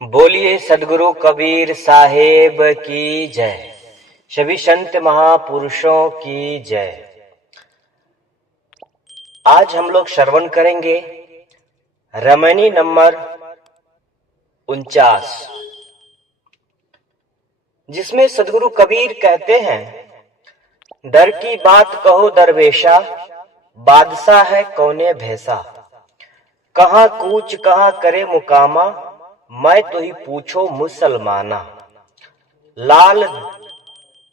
बोलिए सदगुरु कबीर साहेब की जय। सभी संत महापुरुषों की जय। आज हम लोग श्रवण करेंगे रमणी नंबर 49, जिसमें सदगुरु कबीर कहते हैं, दर की बात कहो दरवेशा, बादशाह है कौने भैसा। कहाँ कूच कहाँ करे मुकामा, मैं तो ही पूछो मुसलमाना। लाल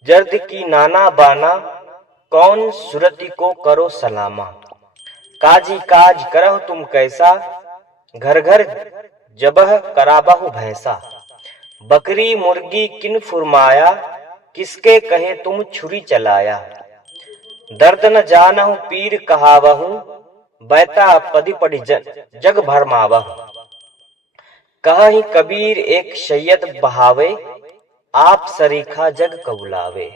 जर्द की नाना बाना, कौन सुरती को करो सलामा। काजी काज करह तुम कैसा, घर घर जबह कराबहु भैंसा। बकरी मुर्गी किन फुरमाया, किसके कहे तुम छुरी चलाया। दर्द न जानहु पीर कहावहु, बैता पदी पड़ी जग भरमावहु। कहि कबीर एक सैयद बहावे, आप सरीखा जग कबुलावे।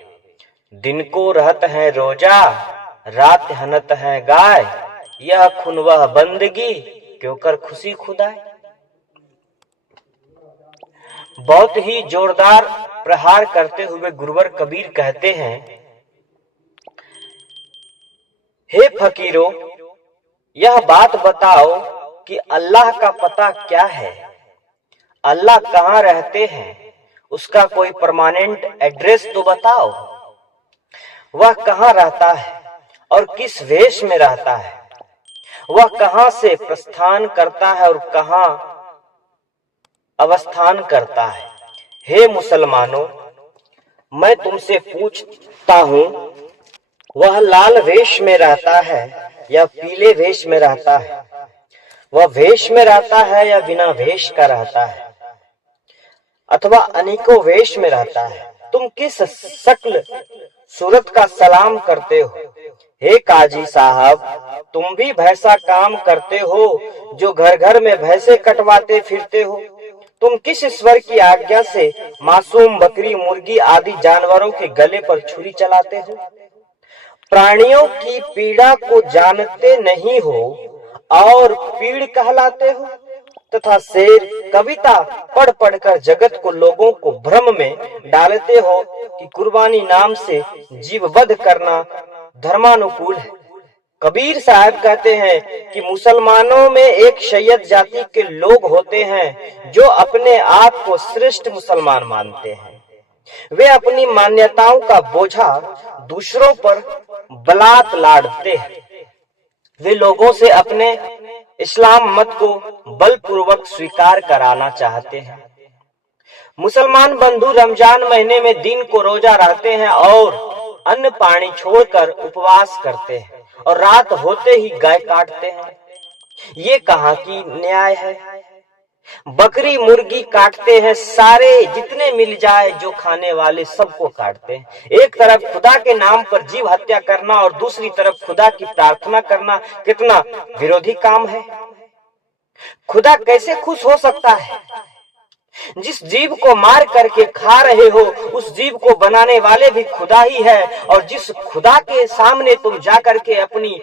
दिन को रहत है रोजा, रात हनत है गाय। यह खुन वह बंदगी, क्यों कर खुशी खुदाए। बहुत ही जोरदार प्रहार करते हुए गुरुवर कबीर कहते हैं, हे फकीरों, यह बात बताओ कि अल्लाह का पता क्या है। अल्लाह कहाँ रहते हैं, उसका कोई परमानेंट एड्रेस तो बताओ। वह कहाँ रहता है और किस वेश में रहता है। वह कहाँ से प्रस्थान करता है और कहाँ अवस्थान करता है। हे मुसलमानों, मैं तुमसे पूछता हूँ, वह लाल वेश में रहता है या पीले वेश में रहता है। वह वेश में रहता है या बिना वेश का रहता है, अथवा अनेकों वेश में रहता है। तुम किस शक्ल सूरत का सलाम करते हो। हे काजी साहब, तुम भी भैसा काम करते हो जो घर घर में भैंसे कटवाते फिरते हो। तुम किस ईश्वर की आज्ञा से मासूम बकरी मुर्गी आदि जानवरों के गले पर छुरी चलाते हो। प्राणियों की पीड़ा को जानते नहीं हो और पीड़ कहलाते हो, तथा शेर कविता पढ़ पढ़कर जगत को लोगों को भ्रम में डालते हो कि कुर्बानी नाम से जीव वध करना धर्मानुकूल है। कबीर साहब कहते हैं कि मुसलमानों में एक सैयद जाति के लोग होते हैं जो अपने आप को श्रेष्ठ मुसलमान मानते हैं। वे अपनी मान्यताओं का बोझा दूसरों पर बलात् लादते हैं। वे लोगों से अपने इस्लाम मत को बलपूर्वक स्वीकार कराना चाहते हैं। मुसलमान बंधु रमजान महीने में दिन को रोजा रहते हैं और अन्न पानी छोड़कर उपवास करते हैं और रात होते ही गाय काटते हैं। ये कहाँ की न्याय है। बकरी मुर्गी काटते हैं, सारे जितने मिल जाए जो खाने वाले सबको काटते हैं। एक तरफ खुदा के नाम पर जीव हत्या करना और दूसरी तरफ खुदा की प्रार्थना करना कितना विरोधी काम है। खुदा कैसे खुश हो सकता है। जिस जीव को मार करके खा रहे हो उस जीव को बनाने वाले भी खुदा ही है, और जिस खुदा के सामने तुम जा करके अपनी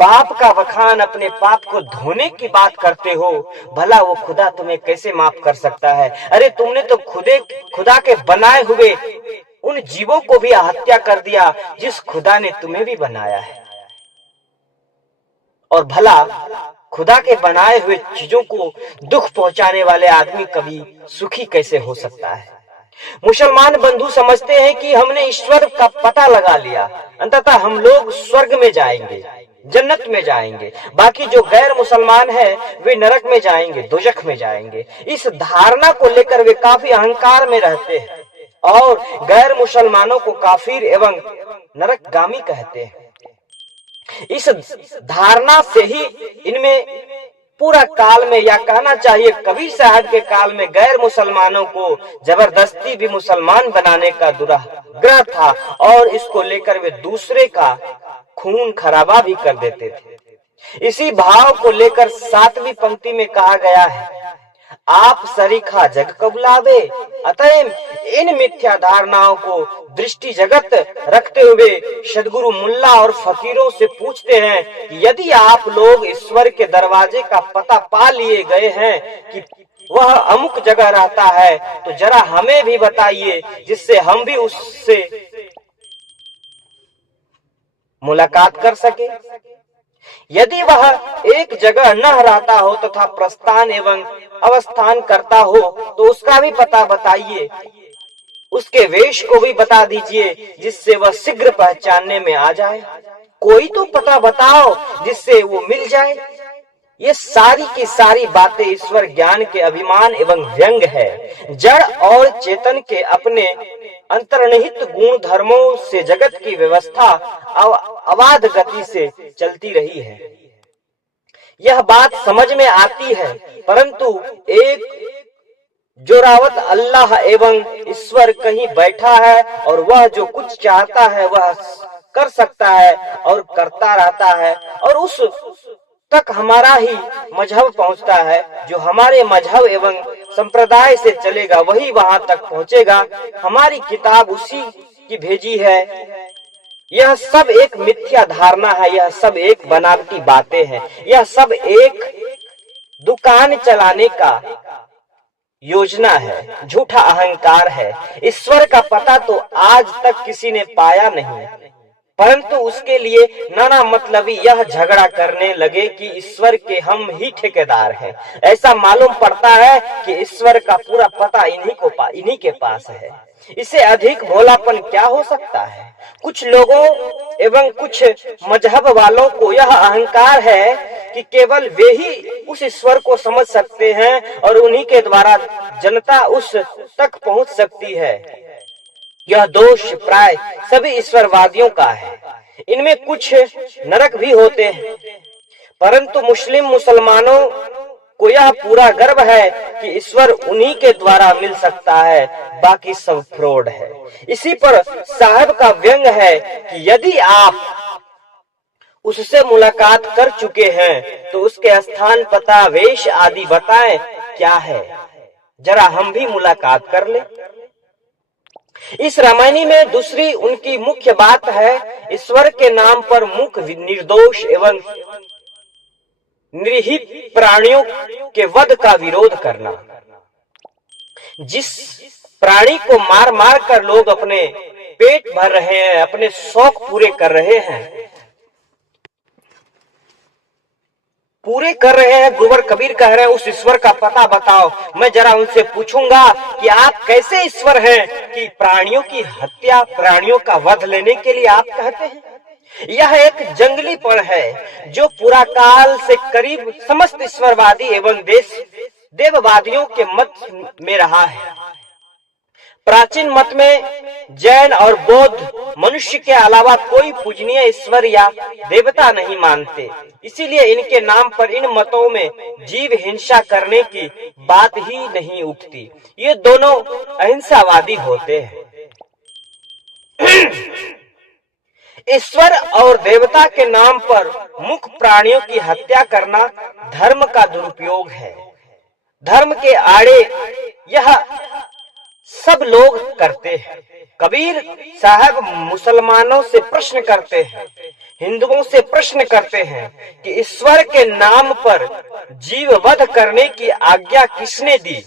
पाप का वखान, अपने पाप को धोने की बात करते हो, भला वो खुदा तुम्हें कैसे माफ कर सकता है। अरे तुमने तो खुदा के बनाए हुए उन जीवों को भी हत्या कर दिया जिस खुदा ने तुम्हें भी बनाया है। और भला खुदा के बनाए हुए चीजों को दुख पहुंचाने वाले आदमी कभी सुखी कैसे हो सकता है। मुसलमान बंधु समझते हैं कि हमने ईश्वर का पता लगा लिया, अंततः हम लोग स्वर्ग में जाएंगे, जन्नत में जाएंगे। बाकी जो गैर मुसलमान है वे नरक में जाएंगे, दोजख में जाएंगे। इस धारणा को लेकर वे काफी अहंकार में रहते हैं और गैर मुसलमानों को काफिर एवं नरकगामी कहते हैं। इस धारणा से ही इनमें पूरा काल में, या कहना चाहिए कबीर साहब के काल में, गैर मुसलमानों को जबरदस्ती भी मुसलमान बनाने का दुराग्रह था और इसको लेकर वे दूसरे का खून खराबा भी कर देते थे। इसी भाव को लेकर 7वीं पंक्ति में कहा गया है, आप सरीखा जग कबुलावे। अतएव इन मिथ्या धारणाओं को दृष्टि जगत रखते हुए सदगुरु मुल्ला और फकीरों से पूछते हैं कि यदि आप लोग ईश्वर के दरवाजे का पता पा लिए गए हैं कि वह अमुक जगह रहता है, तो जरा हमें भी बताइए जिससे हम भी उससे मुलाकात कर सके। यदि वह एक जगह न रहता हो तथा प्रस्थान एवं अवस्थान करता हो तो उसका भी पता बताइए, उसके वेश को भी बता दीजिए जिससे वह शीघ्र पहचानने में आ जाए। कोई तो पता बताओ जिससे वो मिल जाए। ये सारी की सारी बातें ईश्वर ज्ञान के अभिमान एवं व्यंग है। जड़ और चेतन के अपने अंतर्निहित गुण धर्मों से जगत की व्यवस्था अबाध गति से चलती रही है। यह बात समझ में आती है, परंतु एक जोरावत अल्लाह एवं ईश्वर कहीं बैठा है और वह जो कुछ चाहता है वह कर सकता है और करता रहता है, और उस तक हमारा ही मजहब पहुंचता है। जो हमारे मजहब एवं संप्रदाय से चलेगा वही वहां तक पहुंचेगा। हमारी किताब उसी की भेजी है। यह सब एक मिथ्या धारणा है, यह सब एक बनावटी बातें हैं, यह सब एक दुकान चलाने का योजना है, झूठा अहंकार है। ईश्वर का पता तो आज तक किसी ने पाया नहीं, परंतु उसके लिए नाना मतलबी यह झगड़ा करने लगे कि ईश्वर के हम ही ठेकेदार हैं। ऐसा मालूम पड़ता है कि ईश्वर का पूरा पता इन्हीं के पास है। इससे अधिक भोलापन क्या हो सकता है? कुछ लोगों एवं कुछ मजहब वालों को यह अहंकार है कि केवल वे ही उस ईश्वर को समझ सकते हैं और उन्हीं के द्वारा जनता उस तक पहुंच सकती है। यह दोष प्राय सभी ईश्वरवादियों का है। इनमें कुछ नरक भी होते हैं, परंतु मुसलमानों को यह पूरा गर्व है कि ईश्वर उन्हीं के द्वारा मिल सकता है, बाकी सब फ्रॉड है। इसी पर साहब का व्यंग है कि यदि आप उससे मुलाकात कर चुके हैं तो उसके स्थान, पता, वेश आदि बताएं क्या है, जरा हम भी मुलाकात कर ले। इस रामायणी में दूसरी उनकी मुख्य बात है ईश्वर के नाम पर मुख निर्दोष एवं निरहित प्राणियों के वध का विरोध करना। जिस प्राणी को मार मार कर लोग अपने पेट भर रहे हैं, अपने शौक पूरे कर रहे हैं, गुरुवर कबीर कह रहे हैं उस ईश्वर का पता बताओ। मैं जरा उनसे पूछूंगा कि आप कैसे ईश्वर हैं कि प्राणियों की हत्या, प्राणियों का वध लेने के लिए आप कहते हैं। यह एक जंगलीपन है जो पूरा काल से करीब समस्त ईश्वरवादी एवं देववादियों के मत में रहा है। प्राचीन मत में जैन और बौद्ध मनुष्य के अलावा कोई पूजनीय ईश्वर या देवता नहीं मानते, इसीलिए इनके नाम पर इन मतों में जीव हिंसा करने की बात ही नहीं उठती। ये दोनों अहिंसावादी होते हैं। ईश्वर और देवता के नाम पर मुख प्राणियों की हत्या करना धर्म का दुरुपयोग है। धर्म के आड़े यह सब लोग करते हैं। कबीर साहब मुसलमानों से प्रश्न करते हैं, हिंदुओं से प्रश्न करते हैं कि ईश्वर के नाम पर जीव वध करने की आज्ञा किसने दी?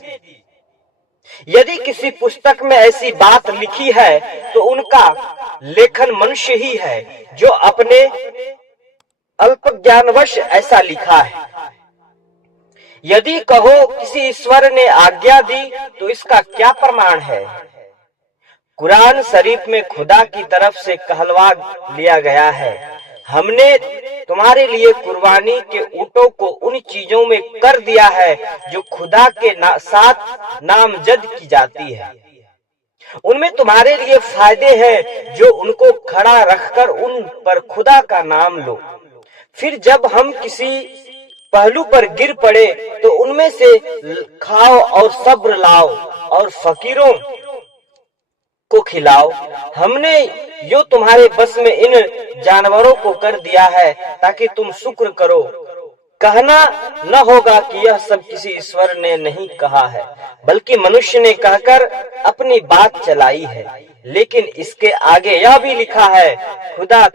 यदि किसी पुस्तक में ऐसी बात लिखी है तो उनका लेखन मनुष्य ही है जो अपने अल्प ज्ञानवश ऐसा लिखा है। यदि कहो किसी ईश्वर ने आज्ञा दी तो इसका क्या प्रमाण है? कुरान शरीफ में खुदा की तरफ से कहलवा लिया गया है, हमने तुम्हारे लिए कुर्बानी के ऊँटों को उन चीजों में कर दिया है जो खुदा के साथ नामजद की जाती है। उनमें तुम्हारे लिए फायदे हैं जो उनको खड़ा रखकर उन पर खुदा का नाम लो। फिर जब हम किसी पहलू पर गिर पड़े तो उनमें से खाओ और सब्र लाओ और फकीरों को खिलाओ। हमने यो तुम्हारे बस में इन जानवरों को कर दिया है ताकि तुम शुक्र करो। कहना न होगा कि यह सब किसी ईश्वर ने नहीं कहा है, बल्कि मनुष्य ने कहकर अपनी बात चलाई है। लेकिन इसके आगे यह भी लिखा है, खुदा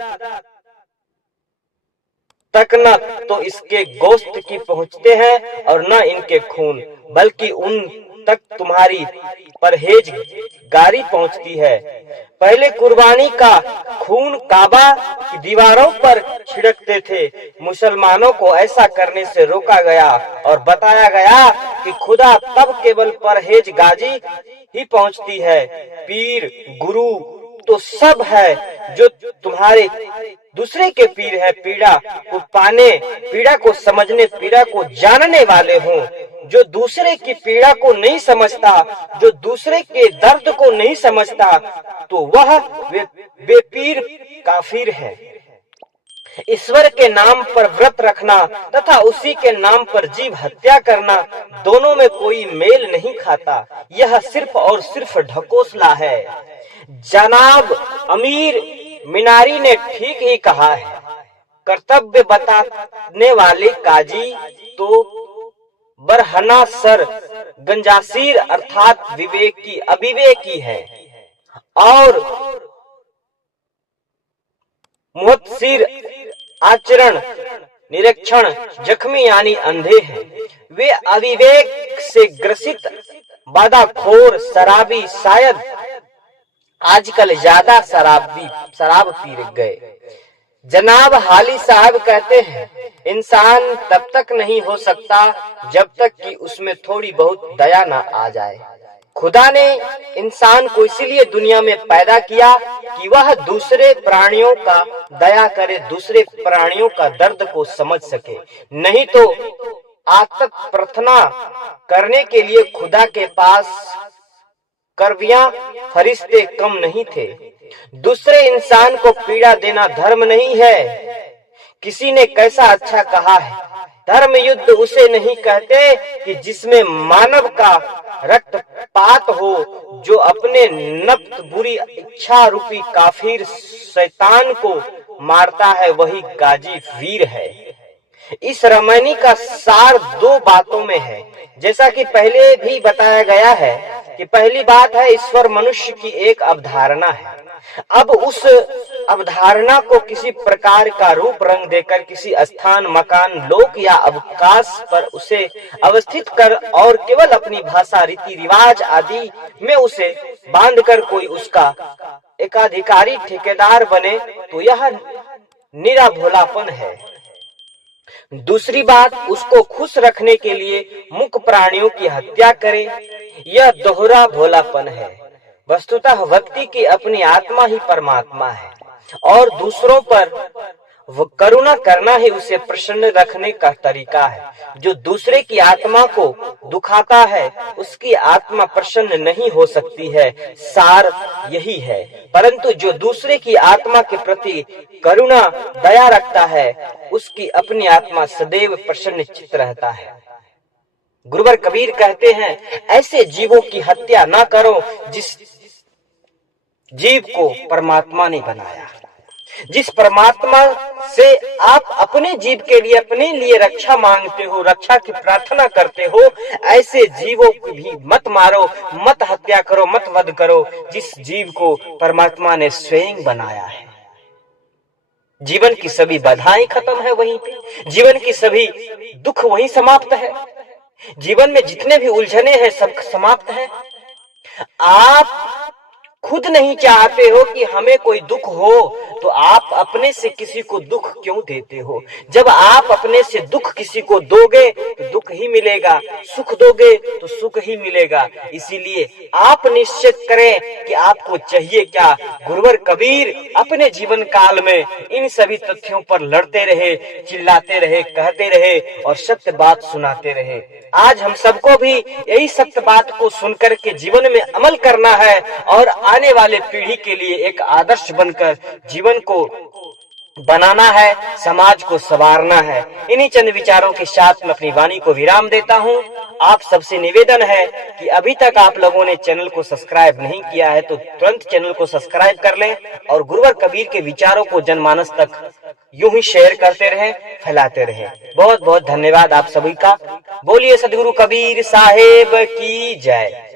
तक न तो इसके गोश्त की पहुँचते हैं और न इनके खून, बल्कि उन तक तुम्हारी परहेजगारी पहुँचती है। पहले कुर्बानी का खून काबा की दीवारों पर छिड़कते थे। मुसलमानों को ऐसा करने से रोका गया और बताया गया कि खुदा तब केवल परहेजगारी ही पहुँचती है। पीर गुरु तो सब है जो तुम्हारे दूसरे के पीर है। पीड़ा को पाने, पीड़ा को समझने, पीड़ा को जानने वाले हों। जो दूसरे की पीड़ा को नहीं समझता, जो दूसरे के दर्द को नहीं समझता, तो वह बेपीर काफिर है। ईश्वर के नाम पर व्रत रखना तथा उसी के नाम पर जीव हत्या करना, दोनों में कोई मेल नहीं खाता। यह सिर्फ और सिर्फ ढकोसला है। जनाब अमीर मीनारी ने ठीक ही कहा है। कर्तव्य बताने वाले काजी तो बरहना सर गंजासीर अर्थात विवेकी अविवेकी है और मुहत्सिर आचरण निरीक्षण जख्मी यानी अंधे हैं। वे अविवेक से ग्रसित बादाखोर शराबी शायद आजकल ज्यादा शराब पी गए। जनाब हाली साहब कहते हैं, इंसान तब तक नहीं हो सकता जब तक कि उसमें थोड़ी बहुत दया न आ जाए। खुदा ने इंसान को इसीलिए दुनिया में पैदा किया कि वह दूसरे प्राणियों का दया करे, दूसरे प्राणियों का दर्द को समझ सके। नहीं तो आतत प्रार्थना करने के लिए खुदा के पास करवियां फरिश्ते कम नहीं थे। दूसरे इंसान को पीड़ा देना धर्म नहीं है। किसी ने कैसा अच्छा कहा है, धर्म युद्ध उसे नहीं कहते कि जिसमें मानव का रक्तपात हो। जो अपने नफ्स बुरी इच्छा रूपी काफिर शैतान को मारता है, वही गाजी वीर है। इस रामायणी का सार दो बातों में है। जैसा कि पहले भी बताया गया है कि पहली बात है, ईश्वर मनुष्य की एक अवधारणा है। अब उस अवधारणा को किसी प्रकार का रूप रंग देकर किसी स्थान, मकान, लोक या अवकाश पर उसे अवस्थित कर और केवल अपनी भाषा, रीति रिवाज आदि में उसे बांधकर कोई उसका एकाधिकारी ठेकेदार बने, तो यह निरा भोलापन है। दूसरी बात, उसको खुश रखने के लिए मूक प्राणियों की हत्या करे, यह दोहरा भोलापन है। वस्तुतः व्यक्ति की अपनी आत्मा ही परमात्मा है और दूसरों पर करुणा करना ही उसे प्रसन्न रखने का तरीका है। जो दूसरे की आत्मा को दुखाता है, उसकी आत्मा प्रसन्न नहीं हो सकती है। सार यही है। परंतु जो दूसरे की आत्मा के प्रति करुणा दया रखता है, उसकी अपनी आत्मा सदैव प्रसन्न चित्त रहता है। गुरुवर कबीर कहते हैं, ऐसे जीवों की हत्या ना करो जिस जीव को परमात्मा ने बनाया। जिस परमात्मा से आप अपने जीव के लिए, अपने लिए रक्षा मांगते हो, रक्षा की प्रार्थना करते हो, ऐसे जीवों को भी मत मारो, मत हत्या करो, मत वध करो जिस जीव को परमात्मा ने स्वयं बनाया है। जीवन की सभी बाधाएं खत्म है वहीं पे, जीवन की सभी दुख वहीं समाप्त है, जीवन में जितने भी उलझने हैं सब समाप्त है। आप खुद नहीं चाहते हो कि हमें कोई दुख हो, तो आप अपने से किसी को दुख क्यों देते हो? जब आप अपने से दुख किसी को दोगे तो दुख ही मिलेगा, सुख दोगे तो सुख ही मिलेगा। इसीलिए आप निश्चित करें कि आपको चाहिए क्या। गुरुवर कबीर अपने जीवन काल में इन सभी तथ्यों पर लड़ते रहे, चिल्लाते रहे, कहते रहे और सत्य बात सुनाते रहे। आज हम सबको भी यही सत्य बात को सुनकर के जीवन में अमल करना है और आने वाले पीढ़ी के लिए एक आदर्श बनकर जीवन को बनाना है, समाज को संवारना है। इन्हीं चंद विचारों के साथ मैं अपनी वाणी को विराम देता हूँ। आप सबसे निवेदन है कि अभी तक आप लोगों ने चैनल को सब्सक्राइब नहीं किया है तो तुरंत चैनल को सब्सक्राइब कर लें और गुरुवर कबीर के विचारों को जनमानस तक यूं ही शेयर करते रहें, फैलाते रहें। बहुत बहुत धन्यवाद आप सभी का। बोलिए सदगुरु कबीर साहेब की जय।